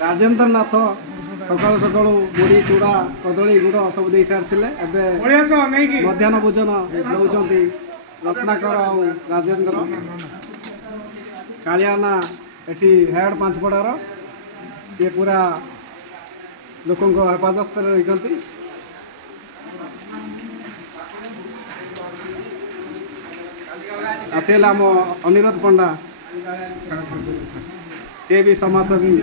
राजेंद्र नाथ सकाल सकाल मुड़ी चूड़ा कदली गुड़ सब दे सारी मध्याह्न भोजन दौरान रत्नाकर आ राजेंद्र कालियाना एटी हेड पांचपड़ार सी पूरा लोक हेफाजत रही आसेला आम अनिरुद्ध पंडा सी भी समाजसेवी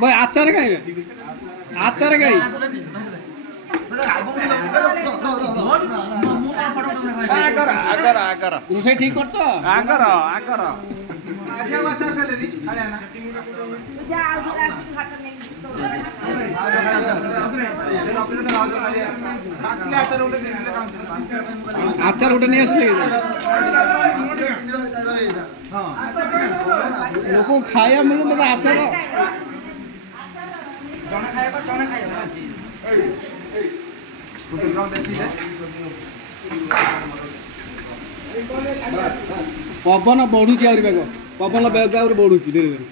भाई आचार खाइबे आचार खाइ रोषे ठीक करछ आगर आगर आचार उठे नहीं आसले लोक खाया मिलू तो आचार पवन बढ़ुची आ बेग पवन बेग आ बढ़ुची धीरे धीरे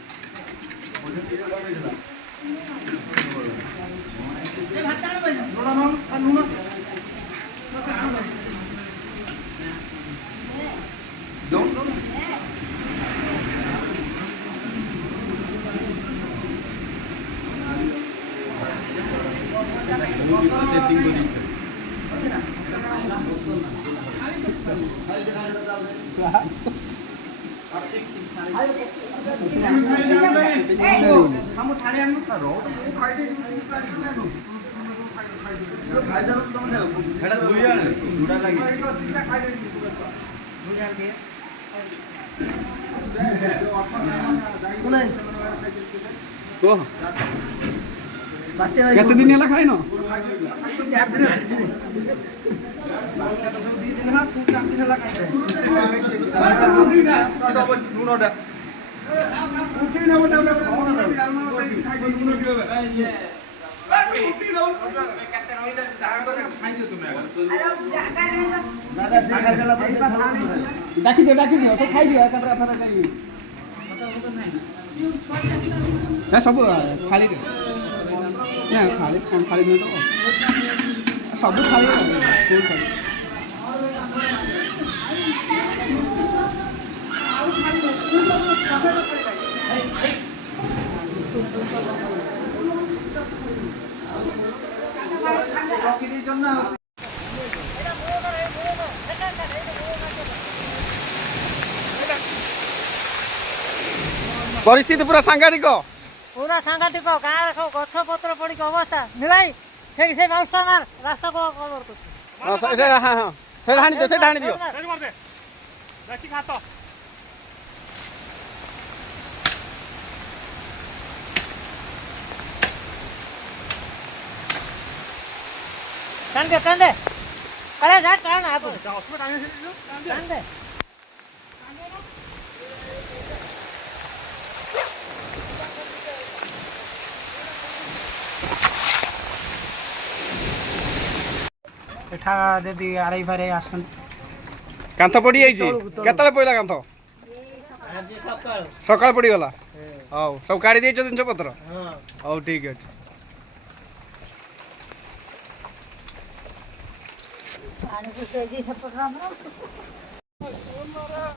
केते दिन है खाइन 4 दिन डाकी दियो सब खाई दियो सब खाली खाली दियो सब खाली परिस्थिति पूरा सांघातिक गाँव गछ पत्र पड़ी अवस्था मिलाई से व्यवस्था मार रास्ता को कवर से ढाणी दियो से ढाणी दियो टान दे अरे जा टान आप टान दे एठा जदि आरई फारे आसन कांथ पड़ी जाइए केतले पइला कांथ सकाळ पड़ी गला हां सब काढी देइछ जिंस पत्र हां हां ठीक अछि पानी को से जी सब पत्र हमरा